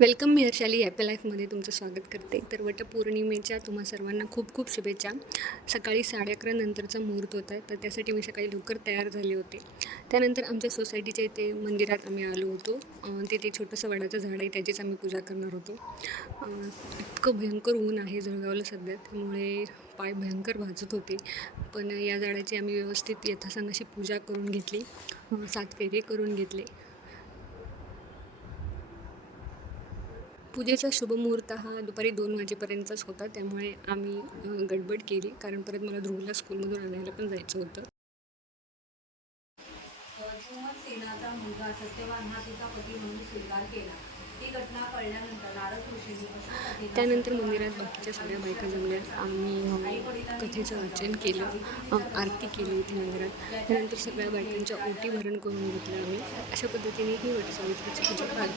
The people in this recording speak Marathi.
वेलकम. मी हर्षाली हॅपी लाईफमध्ये तुमचं स्वागत करते. तर वटपौर्णिमेच्या तुम्हा सर्वांना खूप खूप शुभेच्छा. सकाळी 11:30 नंतरचा मुहूर्त होता आहे, तर त्यासाठी मी सकाळी लवकर तयार झाले होते. त्यानंतर आमच्या सोसायटीच्या इथे मंदिरात आम्ही आलो होतो. तिथे छोटंसं वडाचं झाड आहे, त्याचीच आम्ही पूजा करणार होतो. इतकं भयंकर ऊन आहे जळगावला सध्या, त्यामुळे पाय भयंकर भाजत होते. पण या झाडाची आम्ही व्यवस्थित यथासांग अशी पूजा करून घेतली. 7 फेरे करून घेतले. पूजेचा शुभमुहूर्त हा दुपारी 2 वाजेपर्यंतच होता, त्यामुळे आम्ही गडबड केली, कारण परत मला ध्रुवला स्कूलमधून आणायला पण जायचं होतं. सेनाचा मुलगा सत्यवान हा तिचा पती म्हणून स्वीकार केला. ही घटना कळल्यानंतर नारद ऋषींनी त्यानंतर मंदिरात बाकीच्या सगळ्या बायका जमल्या. आम्ही कथेचं वाचन केलं, आरती केली इथे मंदिरात. त्यानंतर सगळ्या बायकांच्या ओटी भरण करून घेतलं आम्ही. अशा पद्धतीने ही वटसावित्रीची पूजा पार